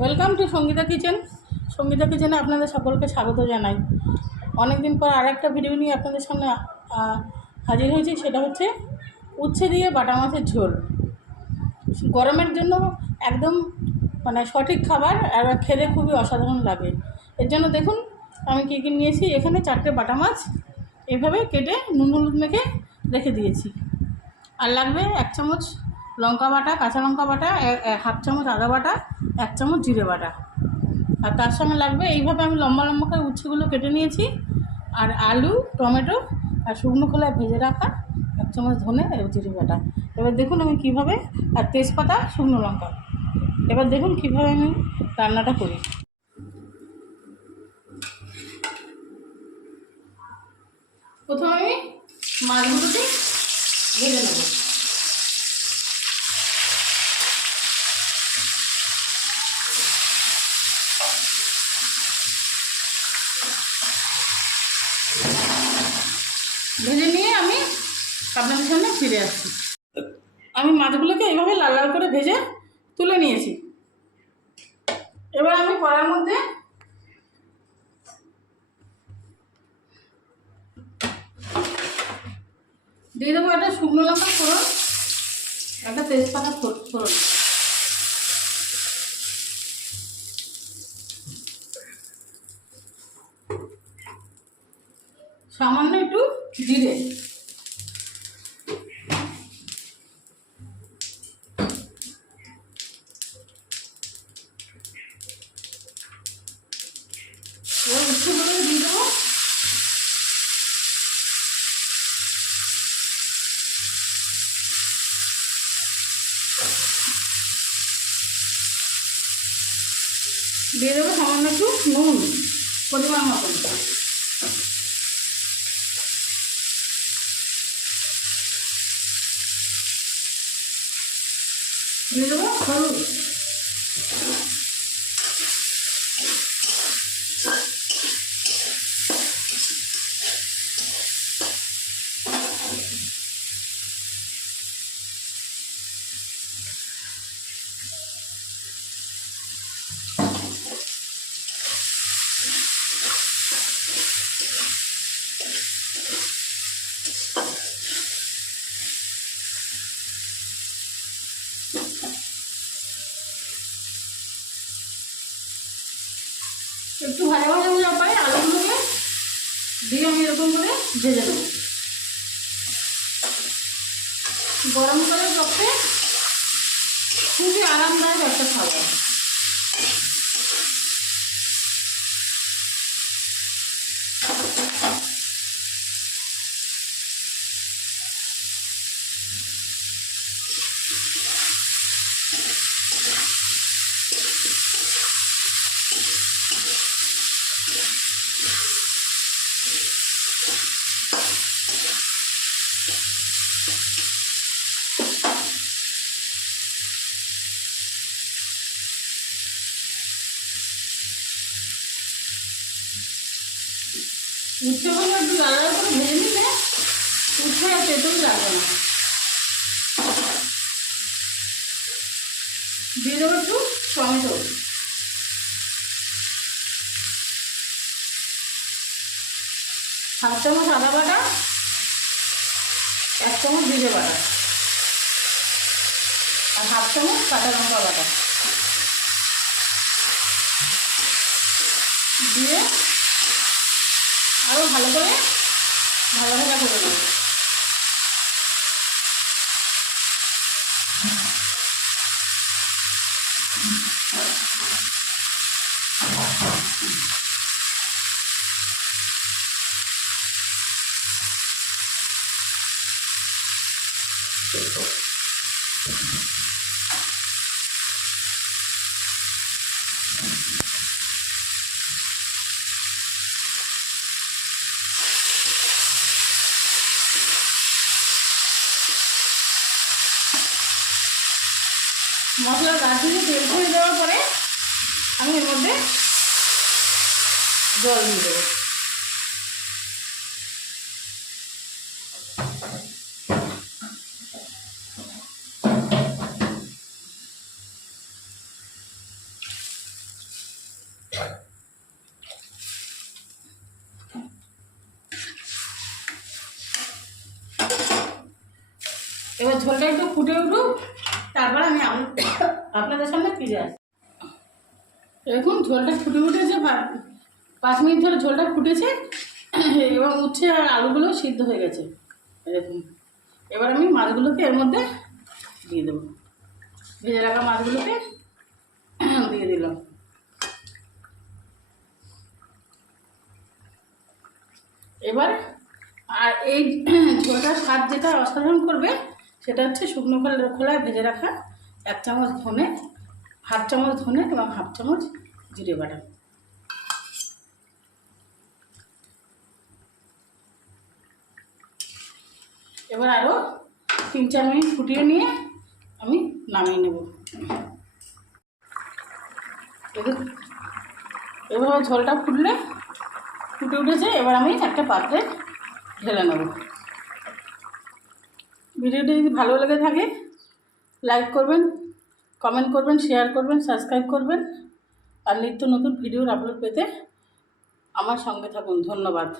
Welcome to Sangeeta kitchen. Sangeeta কিচেনে আপনাদের সকলকে স্বাগত জানাই। অনেক দিন পর আরেকটা ভিডিও নিয়ে আপনাদের সামনে হাজির হয়েছি। সেটা হচ্ছে উচ্ছে দিয়ে বাটা মাছের ঝোল। গরমের জন্য একদম সঠিক খাবার, আর খেতে খুবই অসাধারণ লাগে। এর জন্য দেখুন আমি কী কী নিয়েছি। এখানে 4টে বাটা মাছ এভাবে কেটে নুন হলুদ মেখে রেখে দিয়েছি। আর লাগবে 1 চামচ লঙ্কা বাটা, কাঁচা লঙ্কা বাটা, 1/2 চামচ আদা বাটা, 1 চামচ জিরে বাটা। আর তার সঙ্গে লাগবে, এইভাবে আমি লম্বা লম্বা করে উচ্ছেগুলো কেটে নিয়েছি, আর আলু, টমেটো আর শুকনো খোলায় ভেজে রাখা 1 চামচ ধনে জিরে বাটা। এবার দেখুন আমি কীভাবে, আর তেজপাতা, শুকনো লঙ্কা। এবার দেখুন কীভাবে আমি রান্নাটা করি। প্রথমে আমি মাছগুলোকে ভেজে নেব। ভেজে নিয়ে আমি আপনাদের সামনে ফিরে আসছি। আমি মাছগুলোকে এইভাবে লাল লাল করে ভেজে তুলে নিয়েছি। এবার আমি কড়ার মধ্যে দিয়ে দেবো একটা শুকনো লঙ্কা ফোড়ন, একটা তেজপাতা ফোড়ন, সামান্য একটু জিরে, এবার উচ্ছেগুলো দিয়ে দেবো। দিয়ে দেবো সামান্য একটু নুন, পরিমাণ মতন। দিয়ে দেবো হলুদ। একটু ভাজা ভাজা হয়ে যাওয়ার পরে আলুগুলোকে দিয়ে আমি এরকম করে ভেজে দেবো। গরমকালের পক্ষে খুবই আরামদায়ক একটা খাবার। উচ্ছেগুলো একটু লাল লাল করে ভেজে নিলে উচ্ছে আর তেঁতুল লাগবে না। দিয়ে দেবো একটু টমেটো, হাফ চামচ আদা বাটা, 1 চামচ জিরে বাটা, আর 1/2 চামচ কাঁচা লঙ্কা বাটা দিয়ে আরও ভালো করে ভাজা ভাজা করে দেবো। মশলার গা থেকে তেল ছেড়ে দেওয়ার পরে আমি এর মধ্যে জল দিয়ে দেবো। ঝোলটা একটু ফুটে উঠুক, তারপর আমি আপনাদের সামনে ফিরে আসি। দেখুন ঝোলটা ফুটে উঠেছে, 5 মিনিট ধরে ঝোলটা ফুটেছে এবং উচ্ছে আর আলুগুলো সিদ্ধ হয়ে গেছে। দেখুন এবার আমি মাছগুলোকে এর মধ্যে দিয়ে দেবো, ভেজে রাখা মাছগুলোকে দিয়ে দিলাম। এবার আর এই ঝোলটার স্বাদ যেটা অসাধারণ করবে সেটা হচ্ছে শুকনো খোলায় ভেজে রাখা 1 চামচ ধনে, 1/2 চামচ ধনে এবং 1/2 চামচ জিরে বাটা। এবার আরও 3-4 মিনিট ফুটিয়ে নিয়ে আমি নামিয়ে নেব। এভাবে ঝোলটা ফুটে উঠেছে, এবার আমি একটা পাত্রে ঢেলে নেব। ভিডিওটি যদি ভালো লেগে থাকে লাইক করবেন, কমেন্ট করবেন, শেয়ার করবেন, সাবস্ক্রাইব করবেন আর নিত্য নতুন ভিডিওর আপলোড পেতে আমার সঙ্গে থাকুন। ধন্যবাদ।